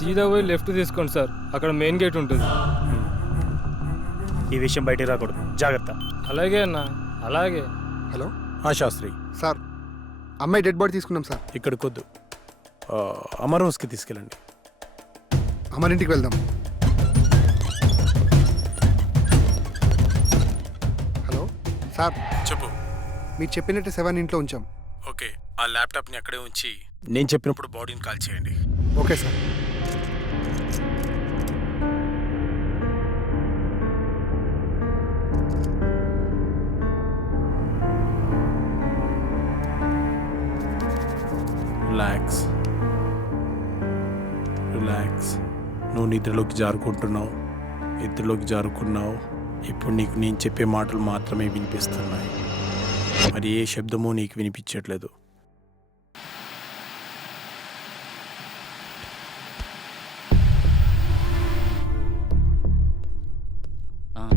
సీదా పోయి లెఫ్ట్ తీసుకోండి సార్, అక్కడ మెయిన్ గేట్ ఉంటుంది. ఈ విషయం బయటికి రాకూడదు, జాగ్రత్త. అలాగే అన్న, అలాగే. హలో శాస్త్రి సార్, అమ్మాయి డెడ్ బాడీ తీసుకున్నాం సార్. ఇక్కడికి వద్దు, అమర్ హౌస్కి తీసుకెళ్ళండి. అమరింటికి వెళ్దాం. హలో సార్, చెప్పు. మీరు చెప్పినట్టు 7 ఇంట్లో ఉంచాం. ఓకే, ఆ ల్యాప్టాప్ని అక్కడే ఉంచి నేను చెప్పినప్పుడు బాడీని కాల్ చేయండి. Okay sir. Relax relax. నువ్వు నిద్రలోకి జారుకుంటున్నావు, నిద్రలోకి జారుకున్నావు. ఇప్పుడు నీకు నేను చెప్పే మాటలు మాత్రమే వినిపిస్తున్నాయి, మరి ఏ శబ్దమూ నీకు వినిపించట్లేదు.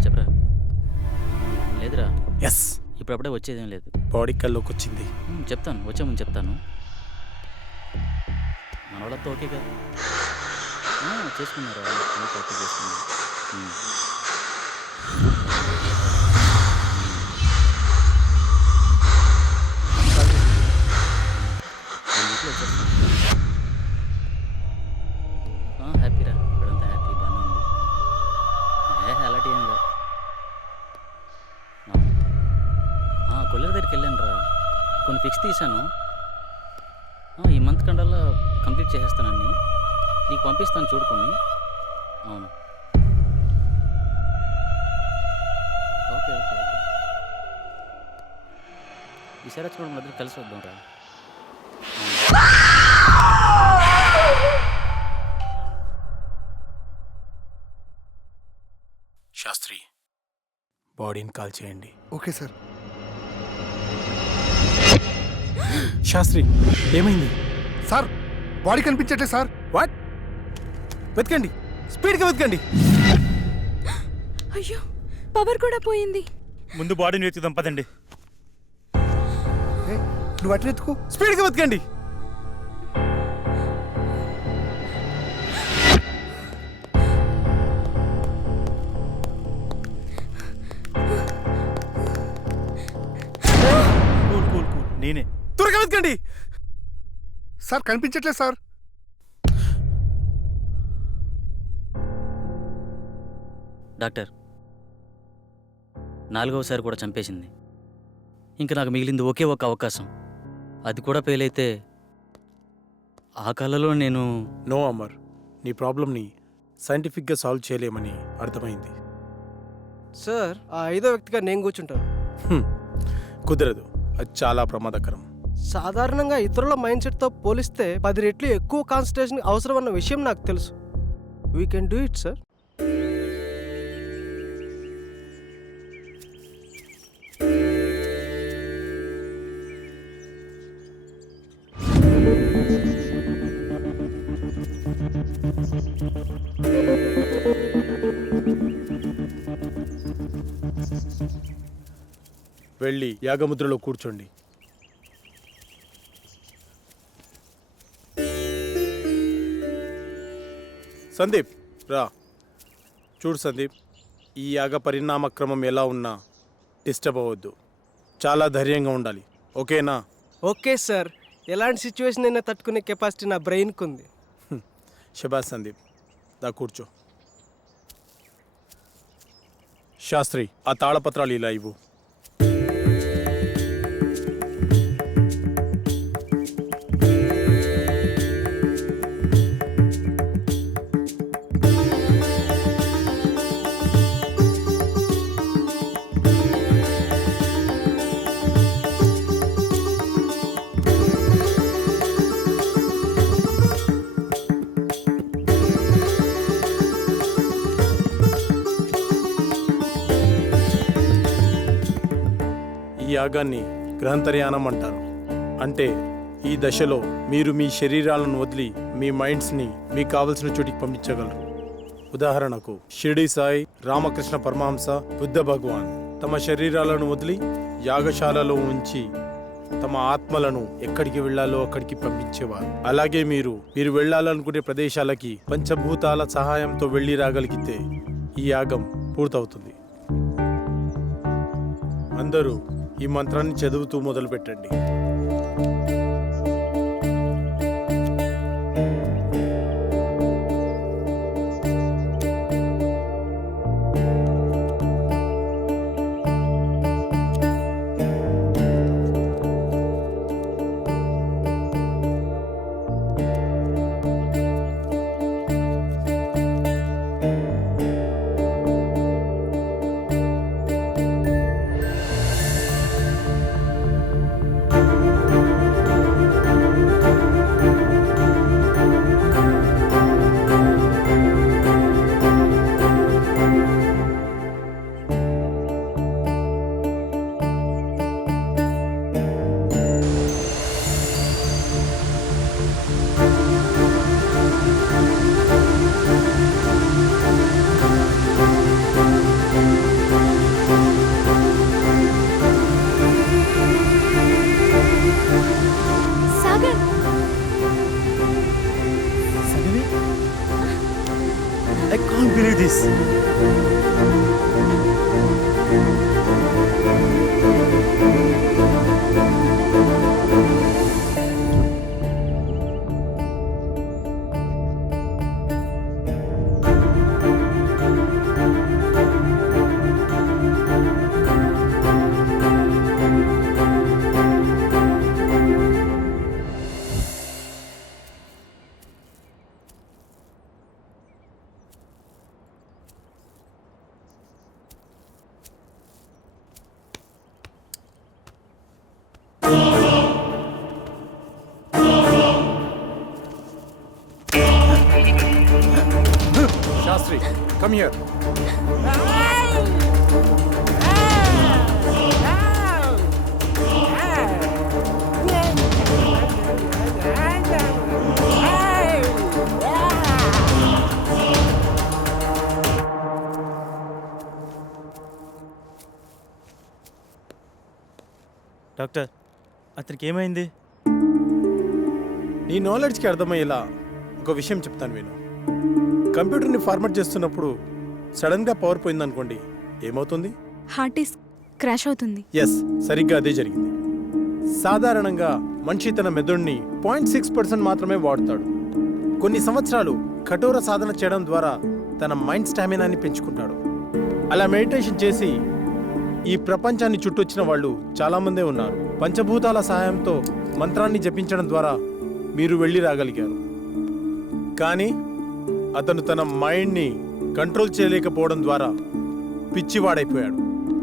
చెప్పరా. లేదురా, ఎస్, ఇప్పుడప్పుడే వచ్చేదేం లేదు. బాడీ కల్లోకి వచ్చింది. చెప్తాను, వచ్చే ముందు చెప్తాను. మన వాళ్ళతో ఓకే కదా, చేసుకున్నారా? ఓకే, చేసుకున్నా. హ్యాపీరా, ఇక్కడంతా హ్యాపీ, బాగానే ఉంది. అలాంటి ఏం లేదు. కొల్లెర దగ్గరికి వెళ్ళాను రా, కొన్ని ఫిక్స్ తీశాను. ఈ మంత్ కండల్లా కంప్లీట్ చేసేస్తానని నీకు పంపిస్తాను, చూడుకొని. అవును, ఓకే ఓకే ఓకే. ఈసారి వచ్చినప్పుడు మధ్య కలిసి వద్దాం రా. శాస్త్రి, బాడీని కాల్ చేయండి. Okay sir. శాస్త్రి, ఏమైంది సార్? బాడీ కనిపించట్లే సార్. వాట్? వెతకండి, స్పీడ్గా వెతకండి. అయ్యో, పవర్ కూడా పోయింది. ముందు బాడీని వెతుకుదాం, పదండి. నువ్వు అటు వెతుకు. స్పీడ్గా వెతకండి. కూల్ కూల్ కూల్, నేనే. త్వరగా వెతకండి. సార్ కనిపించట్లేదు సార్. డాక్టర్, 4వసారి కూడా చంపేసింది. ఇంకా నాకు మిగిలింది ఒకే ఒక అవకాశం, అది కూడా ఫెయిల్ అయితే ఆ కళలో నేను... నో అమర్, నీ ప్రాబ్లమ్ని సైంటిఫిక్గా సాల్వ్ చేయలేమని అర్థమైంది. సార్, ఆ 5వ వ్యక్తిగా నేను కూర్చుంటాను. కుదరదు, అది చాలా ప్రమాదకరం. సాధారణంగా ఇతరుల మైండ్ సెట్తో పోలిస్తే 10 రెట్లు ఎక్కువ కాన్సన్ట్రేషన్ అవసరం అన్న విషయం నాకు తెలుసు. We can do it sir. వెళ్ళి యాగముద్రలో కూర్చోండి. సందీప్ రా. చూడు సందీప్, ఈ యాగ పరిణామ క్రమం ఎలా ఉన్నా డిస్టర్బ్ అవ్వద్దు, చాలా ధైర్యంగా ఉండాలి, ఓకేనా? ఓకే సార్, ఎలాంటి సిచ్యువేషన్ అయినా తట్టుకునే కెపాసిటీ నా బ్రెయిన్కి ఉంది. శబాష్ సందీప్, దా కూర్చో. శాస్త్రి, ఆ తాళపత్రాలు ఇలా ఇవ్వు. ఈ యాగాన్ని గ్రహంతర్యానం అంటారు. అంటే ఈ దశలో మీరు మీ శరీరాలను వదిలి మీ మైండ్స్ని మీకు కావలసిన చోటికి పంపించగలరు. ఉదాహరణకు షిరిడి సాయి, రామకృష్ణ పరమహంస, బుద్ధ భగవాన్ తమ శరీరాలను వదిలి యాగశాలలో ఉంచి తమ ఆత్మలను ఎక్కడికి వెళ్ళాలో అక్కడికి పంపించేవారు. అలాగే మీరు వెళ్ళాలనుకునే ప్రదేశాలకి పంచభూతాల సహాయంతో వెళ్ళి రాగలిగితే ఈ యాగం పూర్తవుతుంది. అందరూ ఈ మంత్రాన్ని చదువుతూ మొదలు పెట్టండి. Sagar, I can't believe this. Sastry, come here. Doctor, అతనికి ఏమైంది? నీ నాలెడ్జ్కి అర్థమయ్యేలా ఒక విషయం చెప్తాను విను. కంప్యూటర్ని ఫార్మాట్ చేస్తున్నప్పుడు సడన్గా పవర్ పోయిందనుకోండి, ఏమవుతుంది? హార్డ్ డిస్క్ క్రాష్ అవుతుంది. ఎస్, సరిగ్గా అదే జరిగింది. సాధారణంగా మనిషి తన మెదడుని 0.6% మాత్రమే వాడతాడు. కొన్ని సంవత్సరాలు కఠోర సాధన చేయడం ద్వారా తన మైండ్ స్టామినాని పెంచుకుంటాడు. అలా మెడిటేషన్ చేసి ఈ ప్రపంచాన్ని చుట్టొచ్చిన వాళ్ళు చాలామందే ఉన్నారు. పంచభూతాల సహాయంతో మంత్రాన్ని జపించడం ద్వారా మీరు వెళ్ళి రాగలిగారు. కానీ అతను తన మైండ్ని కంట్రోల్ చేయలేకపోవడం ద్వారా పిచ్చివాడైపోయాడు.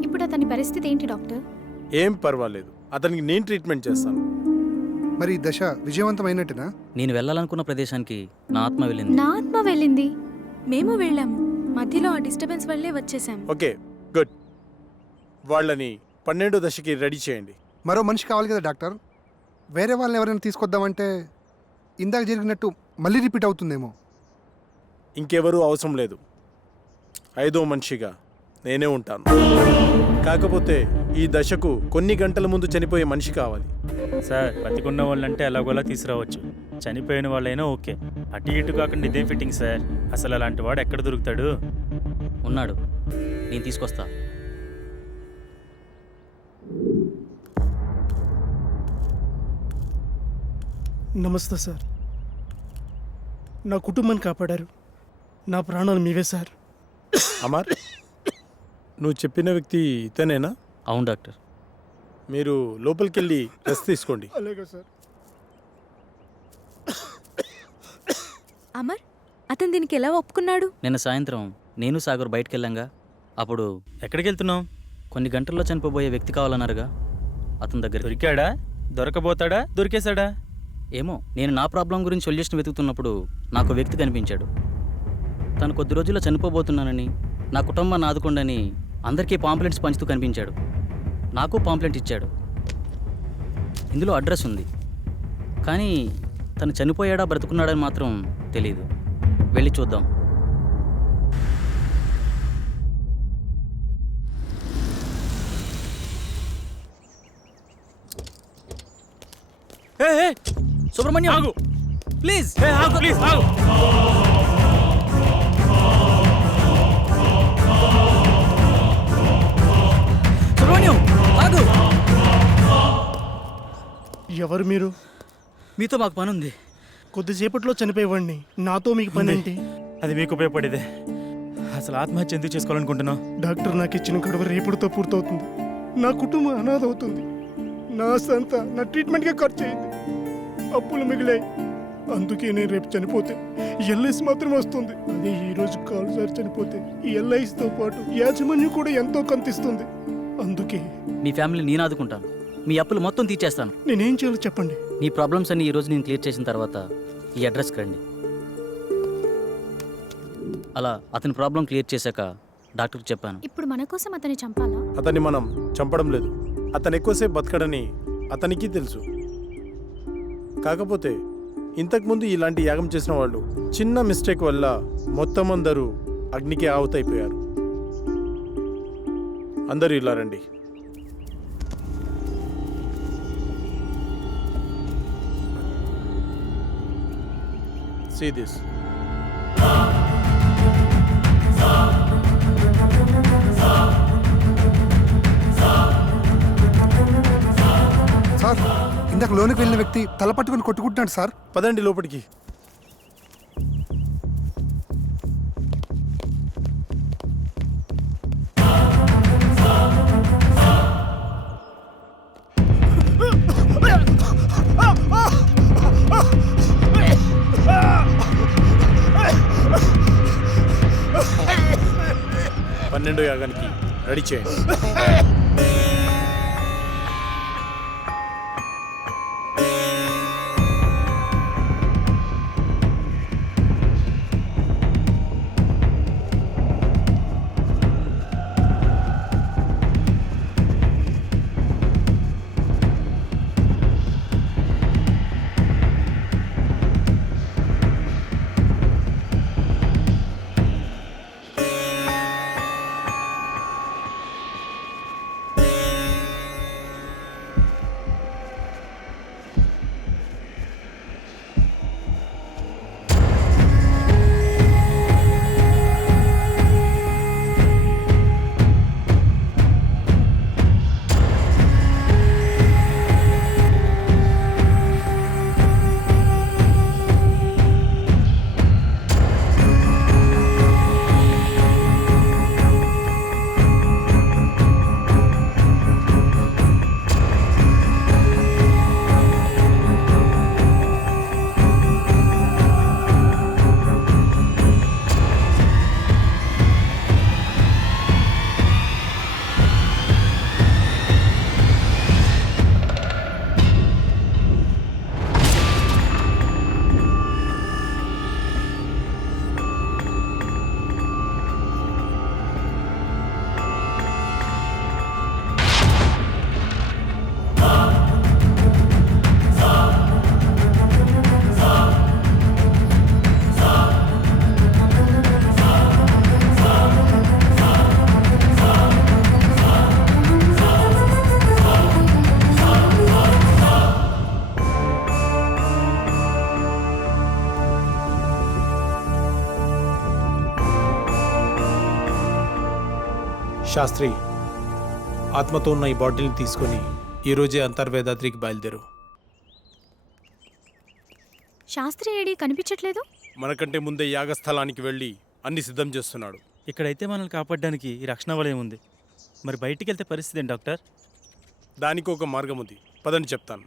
ఇప్పుడు అతని పరిస్థితి ఏంటి డాక్టర్? ఏం పర్వాలేదు, అతనికి నేను ట్రీట్మెంట్ చేస్తాను. మరి ఈ దశ విజయవంతమైనట్టునా? నేను వెళ్ళాలనుకున్న ప్రదేశానికి నా ఆత్మ వెళ్ళింది. నా ఆత్మ వెళ్ళింది. మేము వెళ్ళాము. మధ్యలో ఆ డిస్టర్బెన్స్ వల్లే వచ్చేసాము. Okay, good. వాళ్ళని 12వ దశకి రెడీ చేయండి. మరో మనిషి కావాలి కదా డాక్టర్. వేరే వాళ్ళని ఎవరైనా తీసుకొద్దామంటే ఇందాక జరిగినట్టు మళ్ళీ రిపీట్ అవుతుందేమో. ఇంకెవరూ అవసరం లేదు. 5వ మనిషిగా నేనే ఉంటాను. కాకపోతే ఈ దశకు కొన్ని గంటల ముందు చనిపోయే మనిషి కావాలి. సార్, బతికున్న వాళ్ళంటే ఎలాగోలా తీసుకురావచ్చు. చనిపోయిన వాళ్ళైనా ఓకే. అటు ఇటు కాకుండా ఇదేం ఫిట్టింగ్ సార్? అసలు అలాంటి వాడు ఎక్కడ దొరుకుతాడు? ఉన్నాడు, నేను తీసుకొస్తా. నమస్తే సార్. నా కుటుంబాన్ని కాపాడారు. నా ప్రాణాలు మీవే సార్. అమర్, నువ్వు చెప్పిన వ్యక్తి ఇతనేనా? అవును డాక్టర్. మీరు లోపలికి వెళ్ళి రెస్ట్ తీసుకోండి. అలాగే సార్. అమర్, అతను దీనికి ఎలా ఒప్పుకున్నాడు? నిన్న సాయంత్రం నేను సాగర్ బయటికి వెళ్ళాంగా. అప్పుడు ఎక్కడికి వెళ్తున్నావు? కొన్ని గంటల్లో చనిపోబోయే వ్యక్తి కావాలన్నారుగా, అతని దగ్గర. దొరికాడా? దొరకబోతాడా? దొరికేశాడా? ఏమో, నేను నా ప్రాబ్లం గురించి సొల్యూషన్ వెతుకుతున్నప్పుడు నాకు వ్యక్తి కనిపించాడు. తను కొద్ది రోజుల్లో చనిపోబోతున్నానని, నా కుటుంబాన్ని ఆదుకోండని అందరికీ పాంప్లెంట్స్ పంచుతూ కనిపించాడు. నాకు పాంప్లెంట్ ఇచ్చాడు. ఇందులో అడ్రస్ ఉంది. కానీ తను చనిపోయాడా బ్రతుకున్నాడని మాత్రం తెలీదు. వెళ్ళి చూద్దాం. సుబ్రహ్మణ్యం ఆగు ప్లీజ్ ఆగు ప్లీజ్ ఆగు. సుబ్రహ్మణ్యం ఆగు. ఎవరు మీరు? మీతో మాకు పని ఉంది. కొద్దిసేపట్లో చనిపోయేవాడిని, నాతో మీకు పని ఏంటి? అది మీకు ఉపయోగపడేదే. అసలు ఆత్మహత్య ఎందుకు చేసుకోవాలనుకుంటున్నావు? డాక్టర్ నాకు ఇచ్చిన గడువు రేపుడుతో పూర్తవుతుంది. నా కుటుంబం అనాథ అవుతుంది. నా ఆస్తి నా ట్రీట్మెంట్గా ఖర్చు అయింది. అప్పులు మిగిలాయి. అందుకే నేను రేపు చనిపోతే ఎల్ఐసి మాత్రం వస్తుంది. అదే ఈ రోజు కాలుసారి చనిపోతే ఈ ఎల్ఐసితో పాటు యాజమాన్యం కూడా ఎంతో కంతిస్తుంది. అందుకే మీ ఫ్యామిలీ నేను ఆదుకుంటాను. మీ అప్పులు మొత్తం తీర్చేస్తాను. నేనేం చేయాలో చెప్పండి. నీ ప్రాబ్లమ్స్ అన్ని ఈ రోజు నేను క్లియర్ చేసిన తర్వాత ఈ అడ్రస్కి రండి. అలా అతని ప్రాబ్లం క్లియర్ చేశాక డాక్టర్కి చెప్పాను. ఇప్పుడు మన కోసం అతన్ని చంపాలా? అతన్ని మనం చంపడం లేదు. అతను ఎక్కువసేపు బతకడని అతనికి తెలుసు. కాకపోతే ఇంతకుముందు ఇలాంటి యాగం చేసిన వాళ్ళు చిన్న మిస్టేక్ వల్ల మొత్తం అందరూ అగ్నికి ఆహుతైపోయారు. అందరూ ఇలా రండి. See this. సార్, ఇందాక లోనికి వెళ్ళిన వ్యక్తి తల పట్టుకుని కొట్టుకుంటున్నాడు సార్. పదండి లోపలికి. పన్నెండో యాగానికి రెడీ చేయండి. శాస్త్రి, ఆత్మతో ఉన్న ఈ బాటిల్ని తీసుకొని ఈరోజే అంతర్వేదాద్రికి బయలుదేరు. శాస్త్రి ఏడి కనిపించట్లేదు. మనకంటే ముందే యాగస్థలానికి వెళ్ళి అన్ని సిద్ధం చేస్తున్నాడు. ఇక్కడైతే మనల్ని కాపాడడానికి ఈ రక్షణ వలయం ఉంది. మరి బయటికి వెళ్తే పరిస్థితి ఏంటి డాక్టర్? దానికి ఒక మార్గం ఉంది, పదని చెప్తాను.